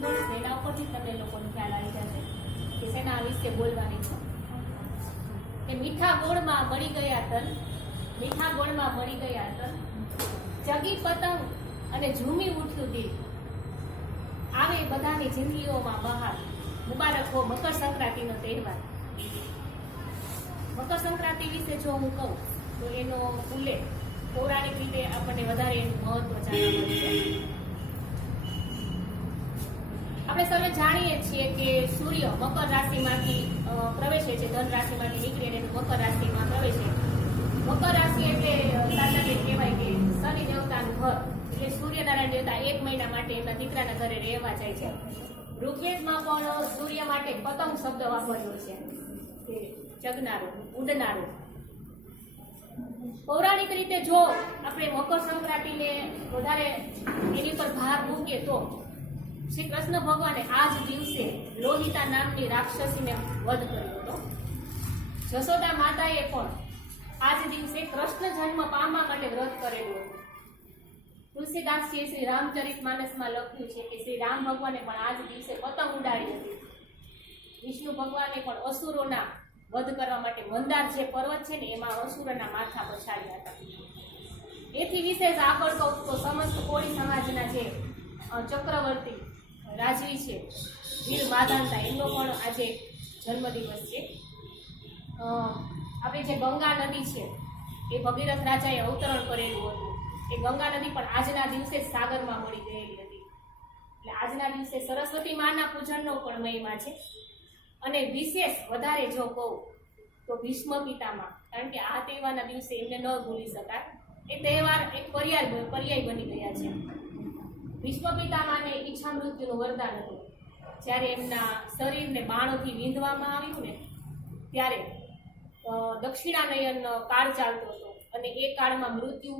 બોલીશ એના ઉપરથી તમને લોકોને ખ્યાલ આવી જશે કે શેના વિશે બોલવાની છે. કે મીઠા ગોળમાં મળી ગયા તલ, મીઠા ગોળમાં મળી ગયા તલ, જગી પતંગ અને ઝૂમી ઉઠ્યું દિલ, આવે બધાની જિંદગીઓમાં બહાર, મુબારક હો મકર સંક્રાંતિનો તહેવાર. મકર સંક્રાંતિ વિશે જો હું કહું તો એનો ઉલ્લેખ પૌરાણિક રીતે આપણને વધારે એનું મહત્વ જાણવા મળે છે. આપણે સર્વે જાણીએ છીએ કે સૂર્ય મકર રાશિમાંથી પ્રવેશે છે, ધન રાશિમાંથી નીકળીને મકર રાશિમાં પ્રવેશે. મકર રાશિ એટલે સાચા કહેવાય કે શનિ દેવતાનું ઘર, એટલે સૂર્યનારાયણ દેવતા 1 મહિના માટે એમના દીકરાના ઘરે રહેવા જાય છે. ઋગ્વેદમાં પણ સૂર્ય માટે પતંગ શબ્દ વાપર્યો છે, કે જગનારો, ઉડનારો. પૌરાણિક રીતે જો આપણે મકર સંક્રાંતિને વધારે એની પર ભાર મૂકીએ તો શ્રી કૃષ્ણ ભગવાને આ જ દિવસે લોહિતા નામની રાક્ષસીને વધ કર્યો હતો. જશોદા માતાએ પણ આ જ દિવસે કૃષ્ણ જન્મ પામવા માટે વ્રત કરેલું હતું. તુલસીદાસજીએ શ્રી રામચરિત માનસમાં લખ્યું છે કે શ્રી રામ ભગવાને પણ આ જ દિવસે પતંગ ઉડાડી હતી. વિષ્ણુ ભગવાને પણ અસુરોના વધ કરવા માટે મંદાર જે પર્વત છે ને એમાં અસુરોના માથા બસાડ્યા હતા. એથી વિશેષ આગળ કહું તો સમસ્ત કોળી સમાજના જે ચક્રવર્તી રાજવી છે વીર માધાનતા, એમનો પણ આજે જન્મદિવસ છે. આપણે જે ગંગા નદી છે એ ભગીરથ રાજાએ અવતરણ કરેલું હતું. એ ગંગા નદી પણ આજના દિવસે સાગરમાં મળી ગયેલી હતી. એટલે આજના દિવસે સરસ્વતી માના પૂજનનો પણ મહિમા છે. અને વિશેષ વધારે જો કહું તો ભીષ્મ પિતામહ, કારણ કે આ તહેવારના દિવસે એમને ન ભૂલી શકાય. એ તહેવાર એક પર્યાય બની ગયા છે. ભીષ્મ પિતામહને ઈચ્છા મૃત્યુનું વરદાન હતું. જ્યારે એમના શરીરને બાણોથી વીંધવામાં આવ્યું ને ત્યારે દક્ષિણાનયન કાળ ચાલતો હતો અને એ કાળમાં મૃત્યુ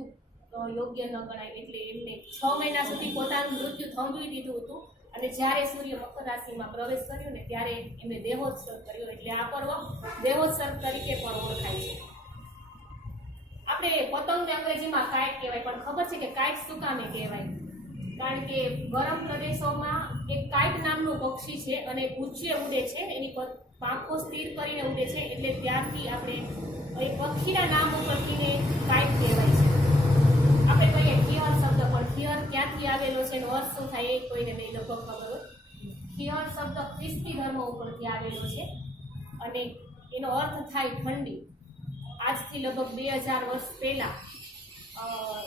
યોગ્ય ન ગણાય, એટલે એમને 6 મહિના સુધી પોતાનું મૃત્યુ થંભવી દીધું હતું. અને જ્યારે સૂર્ય મકર રાશિમાં પ્રવેશ કર્યો ને ત્યારે એમને દેહોત્સવ કર્યો. એટલે આ પર્વ દેહોત્સવ તરીકે પણ ઓળખાય છે. આપણે પતંગને અંગ્રેજીમાં કાઇટ કહેવાય, પણ ખબર છે કે કાઇટ શું કામે કહેવાય? કારણ કે ગરમ પ્રદેશોમાં એક કાઇટ નામનું પક્ષી છે અને ઊંચે ઉડે છે, એની પાંખો સ્થિર કરીને ઉડે છે. એટલે ત્યારથી આપણે એક પક્ષીના નામ ઉપરથી કાઇટ કહેવાય છે. આપણે કહીએ ખિયર શબ્દ, પણ ખિયર ક્યાંથી આવેલો છે, એનો અર્થ શું થાય એ કોઈને નહીં લગભગ ખબર હોય. ખિયર શબ્દ ખ્રિસ્તી ધર્મ ઉપરથી આવેલો છે અને એનો અર્થ થાય ઠંડી. આજથી લગભગ 2000 વર્ષ પહેલા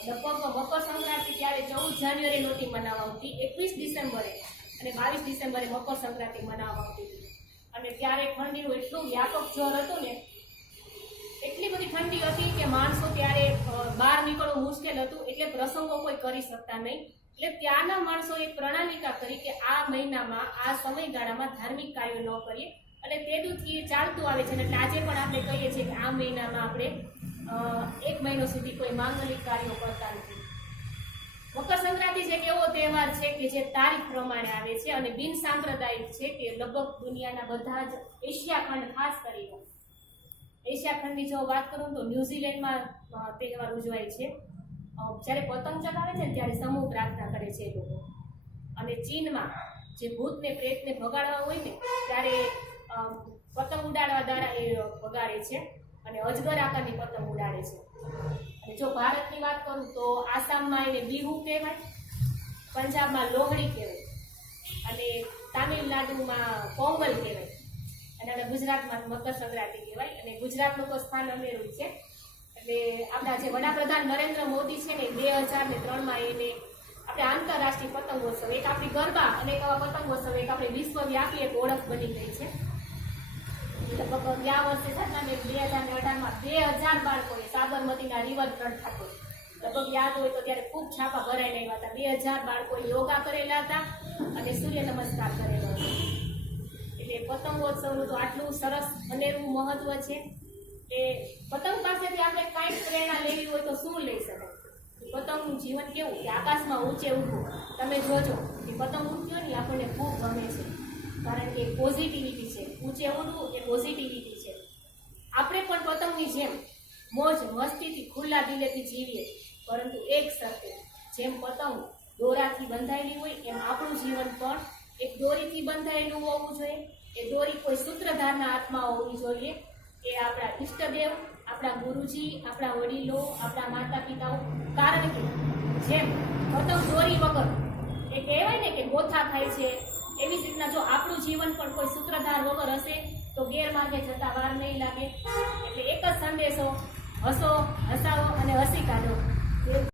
લગભગ મકર સંક્રાંતિ ત્યારે 14 જાન્યુઆરી નહોતી મનાવતી, 21 ડિસેમ્બરે અને 22 ડિસેમ્બરે મકર સંક્રાંતિ મનાવતી. અને ત્યારે ઠંડીનું એટલું વ્યાપક જોર હતું ને, એટલી બધી ઠંડી હતી કે માણસો ત્યારે બહાર નીકળવું મુશ્કેલ હતું. એટલે પ્રસંગો કોઈ કરી શકતા નહીં. એટલે ત્યાંના માણસોએ પ્રણાલિકા કરી કે આ મહિનામાં, આ સમયગાળામાં ધાર્મિક કાર્યો ન કરીએ. અને તે દૂધથી ચાલતું આવે છે. એટલે આજે પણ આપણે કહીએ છીએ કે આ મહિનામાં આપણે 1 મહિનો સુધી કોઈ માંગલિક કાર્યો કરતા નથી. મકર સંક્રાંતિ છે એક એવો તહેવાર છે કે જે તારીખ પ્રમાણે આવે છે અને બિન સાંપ્રદાયિક છે, કે લગભગ દુનિયાના બધા જ એશિયા ખંડ, ખાસ કરીને એશિયા ખંડની જો વાત કરું તો ન્યુઝીલેન્ડમાં તહેવાર ઉજવાય છે. જ્યારે પતંગ ચગાવે છે ને ત્યારે સમૂહ પ્રાર્થના કરે છે એ લોકો. અને ચીનમાં જે ભૂતને પ્રેતને ભગાડવા હોય ને ત્યારે પતંગ ઉડાડવા દ્વારા એ ભગાડે છે અને અજગર આકારની પતંગ ઉડાડે છે. અને જો ભારતની વાત કરું તો આસામમાં એને બિહુ કહેવાય, પંજાબમાં લોહડી કહેવાય અને તામિલનાડુમાં પોંગલ કહેવાય અને ગુજરાતમાં મકર સંક્રાંતિ કહેવાય. અને ગુજરાતનું તો સ્થાન અનેરું છે. એટલે આપણા જે વડાપ્રધાન નરેન્દ્ર મોદી છે ને 2003માં એને આપણે આંતરરાષ્ટ્રીય પતંગોત્સવ, એક આપણી ગરબા અને એક આવા પતંગોત્સવ, એક આપણે વિશ્વવ્યાપી એક ઓળખ બની ગઈ છે. લગભગ ગયા વર્ષે 2018માં 2000 બાળકોએ સાબરમતીના રિવરફ્રન્ટ ખાતે, લગભગ યાદ હોય તો ત્યારે ખૂબ છાપા ભરાઈને આવ્યા હતા. 2000 બાળકોએ યોગા કરેલા હતા અને સૂર્ય નમસ્કાર કરેલો હતો. એટલે પતંગોત્સવનું તો આટલું સરસ અનેરું મહત્વ છે કે પતંગ પાસેથી આપણે કાંઈક પ્રેરણા લેવી હોય તો શું લઈ શકાય? પતંગનું જીવન કેવું કે આકાશમાં ઊંચે ઉડવું. તમે જોજો કે પતંગ ઉડ્યો ને આપણને ખૂબ ગમે છે, કારણ કે પોઝિટિવિટી છે. ઊંચે ઉડવું એ પોઝિટિવિટી છે. આપણે પણ પતંગની જેમ મોજ મસ્તીથી ખુલ્લા દિલેથી જીવીએ, પરંતુ એક શરતે, જેમ પતંગ દોરાથી બંધાયેલી હોય એમ આપણું જીવન પણ એક દોરીથી બંધાયેલું હોવું જોઈએ. એ દોરી કોઈ સૂત્રધારના હાથમાં હોવી જોઈએ. એ આપણા ઈષ્ટદેવ, આપણા ગુરુજી, આપણા વડીલો, આપણા માતા પિતાઓ. કારણ કે જેમ પતંગ દોરી વગર એ કહેવાય ને કે ગોથા ખાય છે, એવી જ રીતના જો આપણું જીવન પણ કોઈ સૂત્રધાર વગર હશે તો ગેરમાર્ગે જતા વાર નહીં લાગે. એટલે એક જ સંદેશો, હસો, હસાવો અને હસી કાઢો.